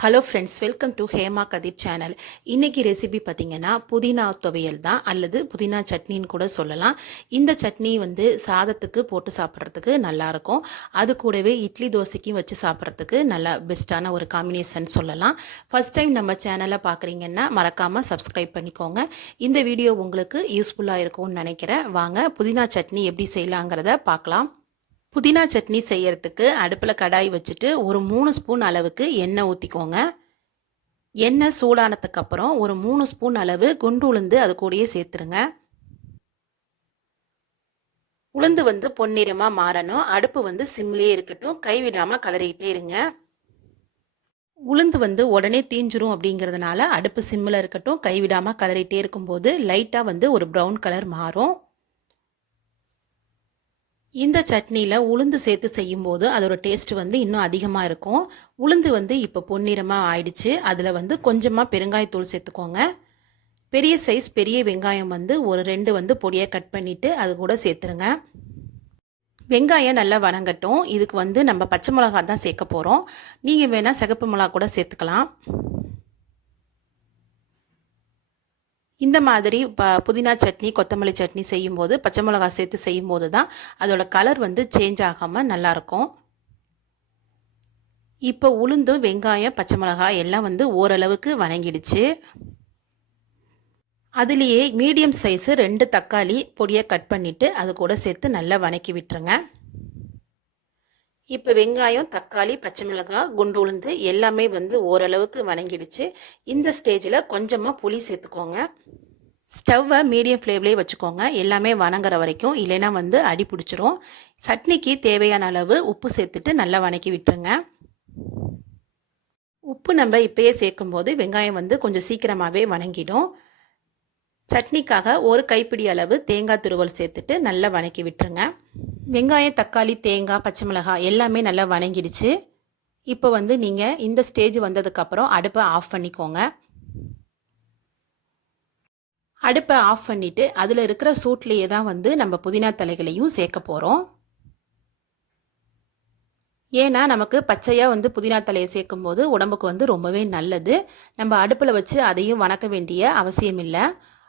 Hello friends welcome to Hema Kathir channel இன்னைக்கு recipe பார்த்தீங்கன்னா புதினா துவையல் தான் அல்லது புதினா சட்னின்னு கூட சொல்லலாம். இந்த சட்னி வந்து சாதத்துக்கு போட்டு சாப்பிட்றதுக்கு நல்லாயிருக்கும் அது கூடவே இட்லி தோசைக்கும் வச்சு சாப்பிட்றதுக்கு நல்லா பெஸ்ட்டான ஒரு காம்பினேஷன் சொல்லலாம். ஃபஸ்ட் டைம் நம்ம சேனலை பார்க்குறீங்கன்னா மறக்காமல் சப்ஸ்கிரைப் பண்ணிக்கோங்க. இந்த வீடியோ உங்களுக்கு யூஸ்ஃபுல்லாக இருக்கும்னு நினைக்கிறேன். வாங்க புதினா சட்னி எப்படி செய்யலாங்கிறத பார்க்கலாம். புதினா சட்னி செய்யறதுக்கு அடுப்பில் கடாய் வச்சுட்டு ஒரு மூணு ஸ்பூன் அளவுக்கு எண்ணெய் ஊற்றிக்கோங்க எண்ணெய் சூடானதுக்கப்புறம் ஒரு மூணு ஸ்பூன் அளவு குண்டு உளுந்து அது கூடயே சேர்த்துருங்க. உளுந்து வந்து பொன்னிறமாக மாறணும். அடுப்பு வந்து சிம்லேயே இருக்கட்டும். கைவிடாமல் கலரிக்கிட்டே இருங்க. உளுந்து வந்து உடனே தீஞ்சிரும் அப்படிங்கிறதுனால அடுப்பு சிம்மில் இருக்கட்டும். கைவிடாமல் கலரிட்டே இருக்கும்போது லைட்டாக வந்து ஒரு ப்ரௌன் கலர் மாறும். இந்த சட்னியில் உளுந்து சேர்த்து செய்யும்போது அதோட டேஸ்ட் வந்து இன்னும் அதிகமாக இருக்கும். உளுந்து வந்து இப்போ பொன்னிறமாக ஆயிடுச்சு. அதில் வந்து கொஞ்சமாக பெருங்காயத்தூள் சேர்த்துக்கோங்க. பெரிய சைஸ் பெரிய வெங்காயம் வந்து ஒரு ரெண்டு வந்து பொடியாக கட் பண்ணிவிட்டு அது கூட சேர்த்துருங்க. வெங்காயம் நல்லா வணங்கட்டும். இதுக்கு வந்து நம்ம பச்சை மிளகா தான் சேர்க்க போகிறோம் நீங்கள் வேணால் சிகப்பு மிளகா கூட சேர்த்துக்கலாம். இந்த மாதிரி ப புதினா சட்னி கொத்தமல்லி சட்னி செய்யும்போது பச்சை மிளகா சேர்த்து செய்யும்போது தான் அதோட கலர் வந்து சேஞ்ச் ஆகாமல் நல்லாயிருக்கும். இப்போ உளுந்தும் வெங்காயம் பச்சை மிளகாய் எல்லாம் வந்து ஓரளவுக்கு வணங்கிடுச்சு. அதுலேயே மீடியம் சைஸு ரெண்டு தக்காளி பொடியை கட் பண்ணிவிட்டு அது கூட சேர்த்து நல்லா வணக்கி விட்டுருங்க. இப்போ வெங்காயம் தக்காளி பச்சை மிளகாய் குண்டு உளுந்து எல்லாமே வந்து ஓரளவுக்கு வணங்கிடுச்சு. இந்த ஸ்டேஜில் கொஞ்சமாக புளி சேர்த்துக்கோங்க. ஸ்டவ்வை மீடியம் ஃப்ளேம்லேயே வச்சுக்கோங்க. எல்லாமே வணங்குற வரைக்கும். இல்லைன்னா வந்து அடி பிடிச்சிரும். சட்னிக்கு தேவையான அளவு உப்பு சேர்த்துட்டு நல்லா வணக்கி விட்டுருங்க. உப்பு நம்ம இப்பயே சேர்க்கும்போது வெங்காயம் வந்து கொஞ்சம் சீக்கிரமாகவே வணங்கிடும். சட்னிக்காக ஒரு கைப்பிடி அளவு தேங்காய் துருவல் சேர்த்துட்டு நல்லா வணக்கி விட்டுருங்க. வெங்காயம் தக்காளி தேங்காய் பச்சை மிளகாய் எல்லாமே நல்லா வணங்கிடுச்சு. இப்போ வந்து நீங்கள் இந்த ஸ்டேஜ் வந்ததுக்கப்புறம் அடுப்பை ஆஃப் பண்ணிக்கோங்க. அடுப்பை ஆஃப் பண்ணிவிட்டு அதில் இருக்கிற சூட்லேயே தான் வந்து நம்ம புதினா தலைகளையும் சேர்க்க போகிறோம் ஏன்னா நமக்கு பச்சையாக வந்து புதினா தலையை சேர்க்கும்போது உடம்புக்கு வந்து ரொம்பவே நல்லது. நம்ம அடுப்பில் வச்சு அதையும் வணக்க வேண்டிய அவசியம் இல்லை.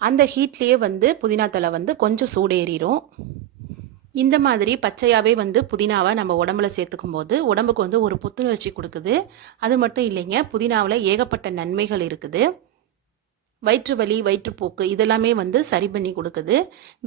அந்த ஹீட்லேயே வந்து புதினா தலை வந்து கொஞ்சம் சூடேறிடும் இந்த மாதிரி பச்சையாகவே வந்து புதினாவை நம்ம உடம்புல சேர்த்துக்கும் போது உடம்புக்கு வந்து ஒரு புத்துணர்ச்சி கொடுக்குது. அது மட்டும் இல்லைங்க புதினாவில் ஏகப்பட்ட நன்மைகள் இருக்குது. வயிற்று வலி வயிற்றுப்போக்கு இதெல்லாமே வந்து சரி பண்ணி கொடுக்குது.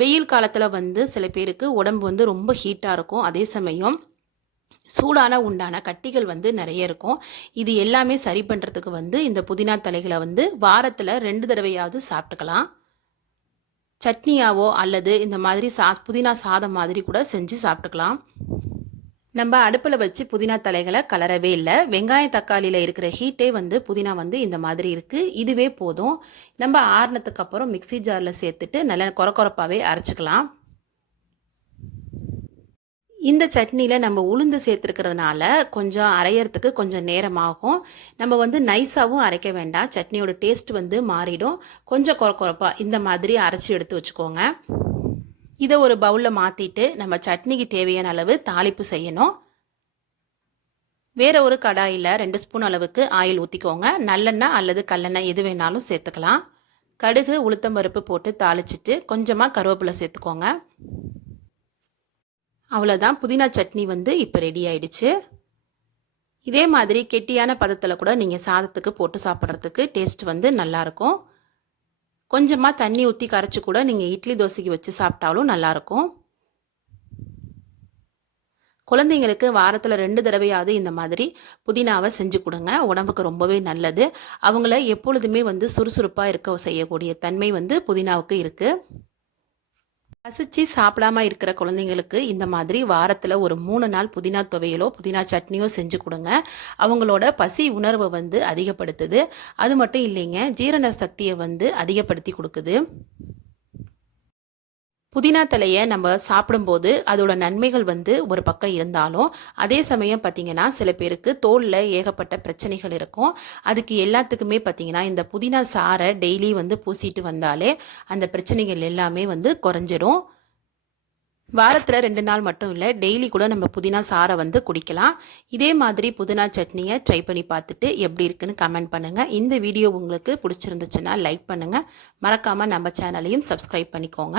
வெயில் காலத்தில் வந்து சில பேருக்கு உடம்பு வந்து ரொம்ப ஹீட்டாக இருக்கும். அதே சமயம் சூடான உண்டான கட்டிகள் வந்து நிறைய இருக்கும். இது எல்லாமே சரி பண்ணுறதுக்கு வந்து இந்த புதினா தலைகளை வந்து வாரத்தில் ரெண்டு தடவையாவது சாப்பிட்டுக்கலாம். சட்னியாவோ அல்லது இந்த மாதிரி சா புதினா சாதம் மாதிரி கூட செஞ்சு சாப்பிட்டுக்கலாம். நம்ம அடுப்பில் வச்சு புதினா தலைகளை கலரவே இல்லை. வெங்காய தக்காளியில் இருக்கிற ஹீட்டே வந்து புதினா வந்து இந்த மாதிரி இருக்குது இதுவே போதும். நம்ம ஆறுனதுக்கு அப்புறம் மிக்சி ஜாரில் சேர்த்துட்டு நல்லா குறை அரைச்சிக்கலாம். இந்த சட்னியில் நம்ம உளுந்து சேர்த்துருக்கிறதுனால கொஞ்சம் அரையிறதுக்கு கொஞ்சம் நேரமாகும். நம்ம வந்து நைஸாகவும் அரைக்க வேண்டாம். சட்னியோட டேஸ்ட் வந்து மாறிடும். கொஞ்சம் குறை குறைப்பா இந்த மாதிரி அரைச்சி எடுத்து வச்சுக்கோங்க. இதை ஒரு பவுலில் மாற்றிட்டு நம்ம சட்னிக்கு தேவையான அளவு தாளிப்பு செய்யணும். வேற ஒரு கடாயில் ரெண்டு ஸ்பூன் அளவுக்கு ஆயில் ஊற்றிக்கோங்க நல்லெண்ணெய் அல்லது கல்லெண்ணெய் எது வேணாலும் சேர்த்துக்கலாம். கடுகு உளுத்தம்பருப்பு போட்டு தாளிச்சிட்டு கொஞ்சமாக கருவேப்பிலை சேர்த்துக்கோங்க. அவ்வளோதான் புதினா சட்னி வந்து இப்போ ரெடி ஆயிடுச்சு. இதே மாதிரி கெட்டியான பதத்தில் கூட நீங்கள் சாதத்துக்கு போட்டு சாப்பிட்றதுக்கு டேஸ்ட் வந்து நல்லாயிருக்கும் கொஞ்சமாக தண்ணி ஊற்றி கரைச்சி கூட நீங்கள் இட்லி தோசைக்கு வச்சு சாப்பிட்டாலும் நல்லாயிருக்கும் குழந்தைங்களுக்கு வாரத்தில் ரெண்டு தடவையாவது இந்த மாதிரி புதினாவை செஞ்சு கொடுங்க. உடம்புக்கு ரொம்பவே நல்லது. அவங்கள எப்பொழுதுமே வந்து சுறுசுறுப்பாக இருக்க செய்யக்கூடிய தன்மை வந்து புதினாவுக்கு இருக்குது பசிச்சு சாப்பிடாம இருக்கிற குழந்தைங்களுக்கு இந்த மாதிரி வாரத்தில் ஒரு மூணு நாள் புதினா துவையலோ புதினா சட்னியோ செஞ்சு கொடுங்க. அவங்களோட பசி உணர்வை வந்து அதிகப்படுத்துது. அது மட்டும் இல்லைங்க ஜீரண சக்தியை வந்து அதிகப்படுத்தி கொடுக்குது. புதினா தலையை நம்ம சாப்பிடும்போது அதோட நன்மைகள் வந்து ஒரு பக்கம் இருந்தாலும் அதே சமயம் பார்த்தீங்கன்னா சில பேருக்கு தோலில் ஏகப்பட்ட பிரச்சனைகள் இருக்கும். அதுக்கு எல்லாத்துக்குமே பார்த்தீங்கன்னா இந்த புதினா சாரை டெய்லி வந்து பூசிட்டு வந்தாலே அந்த பிரச்சனைகள் எல்லாமே வந்து குறைஞ்சிடும் வாரத்தில் ரெண்டு நாள் மட்டும் இல்லை டெய்லி கூட நம்ம புதினா சாரை வந்து குடிக்கலாம். இதே மாதிரி புதினா சட்னியை ட்ரை பண்ணி பார்த்துட்டு எப்படி இருக்குன்னு கமெண்ட் பண்ணுங்கள் இந்த வீடியோ உங்களுக்கு பிடிச்சிருந்துச்சுன்னா லைக் பண்ணுங்கள் மறக்காமல் நம்ம சேனலையும் சப்ஸ்கிரைப் பண்ணிக்கோங்க.